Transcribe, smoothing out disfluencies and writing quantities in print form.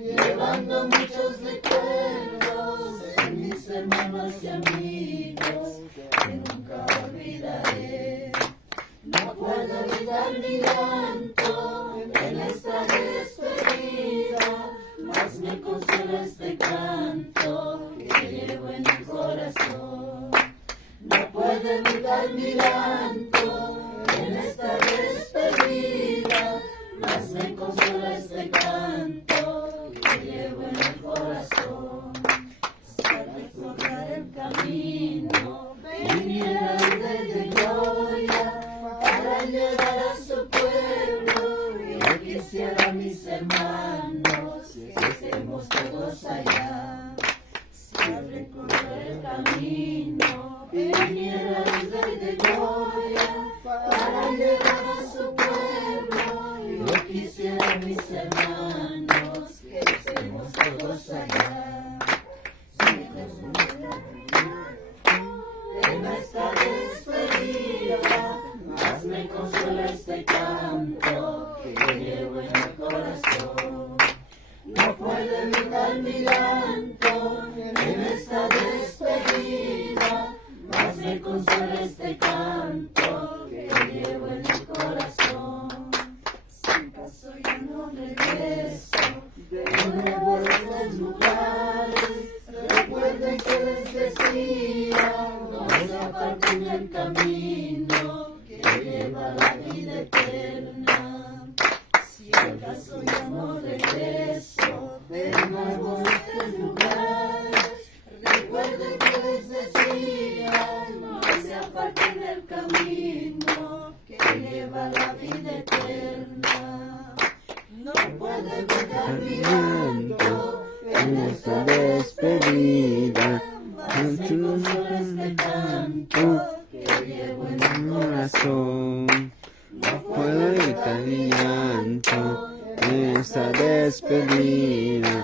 llevando muchos recuerdos de mis hermanos y amigos que nunca olvidaré. No puedo evitar mi llanto en esta despedida, mas me consuela este canto que llevo en mi corazón. No puedo evitar mi llanto en esta despedida, mas me consuela este canto que llevo en el corazón. Si al recordar el camino viniera el Rey de Gloria para llegar a su pueblo, yo quisiera, mis hermanos, que estemos todos allá. Si al recordar el camino viniera el Rey de Gloria para llegar a su pueblo, yo quisiera, mis hermanos, que estemos todos allá. En esta despedida, más me consuela este canto que llevo en el corazón. No puedo evitar mi llanto en esta despedida, más me consuela este canto que llevo en el corazón. Si en caso ya no regreso de nuevo a estos lugares, recuerden que les decía, no se aparten del camino que lleva a la vida eterna. Si acaso ya no regreso de nuevo a estos lugares, recuerden que les decía, no se aparten del camino que lleva a la vida eterna. No puedo evitar mi llanto en esta despedida, mas me consuela este canto que llevo en el corazón. No puedo evitar mi llanto en esta despedida,